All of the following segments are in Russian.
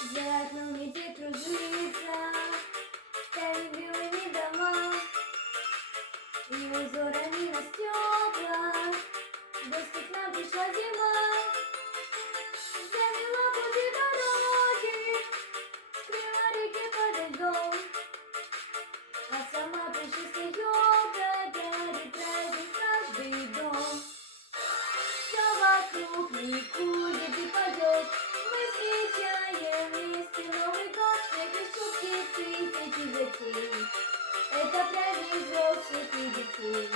За окном метель кружится, ставит белыми дома и узорами на стеклах. В гости к нам пришла зима, замела пути дороги, скрыла реки подо льдом, а сама пушистая елка дарит праздник каждый дом. Все вокруг ликует и поет, мы встречаем вместе Новый год, снег и шутки, тысячи затей. Это праздник взрослых и детей.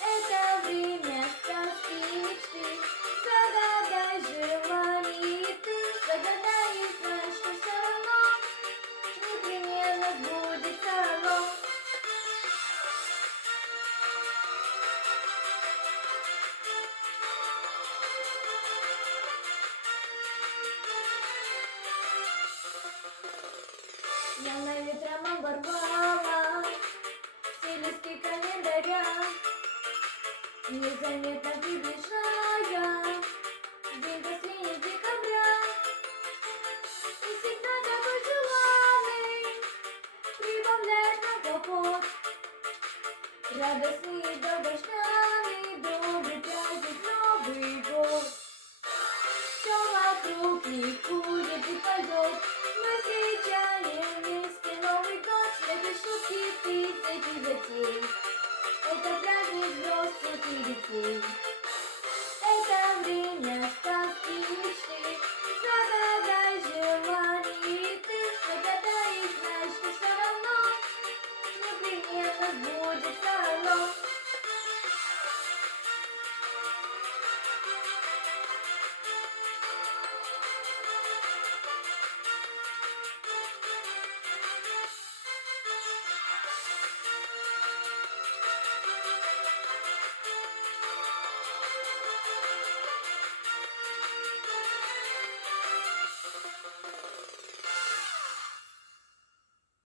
Это время сказки и мечты. Загадай желание и ты, загадай и знай, что все равно непременно сбудется оно. Я на ветром оборвала все листки календаря, незаметно приближая день последний декабря. И всегда такой желанный прибавляет нам хлопот, радостный и долгожданный добрый праздник Новый год. Все вокруг ликует и поет, мы встречаем вместе Новый год, снег и шутки, тысячи затей. Это праздник взрослых и детей. Это время